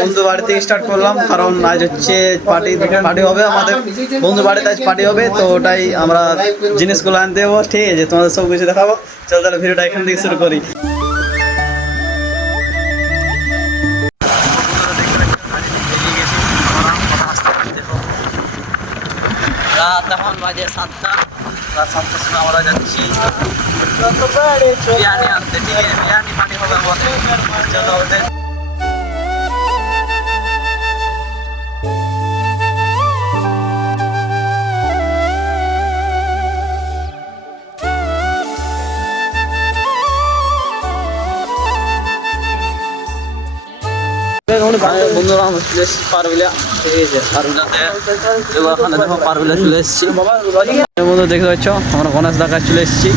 বন্ধু বাড়ি থেকে স্টার্ট করলাম, কারণ আজ হচ্ছে পার্টি হবে আমাদের বন্ধু বাড়িতে, আজ পার্টি হবে। তো ওটাই আমরা জিনিসগুলো আনতে যাবো, ঠিক আছে? তোমাদের সব কিছু দেখাবো। চল তাহলে ভিডিওটা এখান থেকে শুরু করি। রাত এখন বাজে 7টা, রাত 7টার সময় আমরা যাচ্ছি বিরিয়ানি আনতে, ঠিক আছে? বিরিয়ানি পার্টি হবে আমাদের। চলো ওদের বন্ধুরা আমরা চলে এসেছি পারবিলা, ঠিক আছে? পারবিলাতে ওখানে দেখো পারবিলা চলে এসেছি। বন্ধু দেখতে পাচ্ছ আমরা গণেশ দা কাছে চলে এসেছি।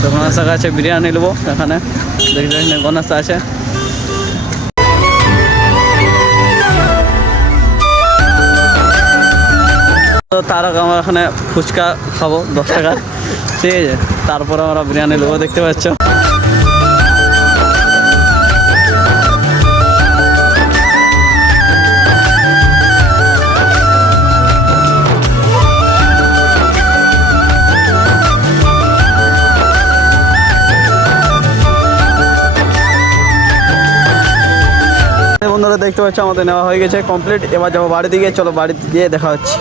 তো গণেশ দা কাছে বিরিয়ানি নেবো, এখানে দেখতে গণেশ দা আছে। তো তার আগে আমরা এখানে ফুচকা খাবো 10 টাকা, ঠিক আছে? তারপরে আমরা বিরিয়ানি নেবো, দেখতে পাচ্ছ। বন্ধুরা দেখতে পাচ্ছ আমাদের নেওয়া হয়ে গেছে কমপ্লিট। এবার যাবো বাড়ি দিকে, চলো বাড়িতে গিয়ে দেখা হচ্ছে।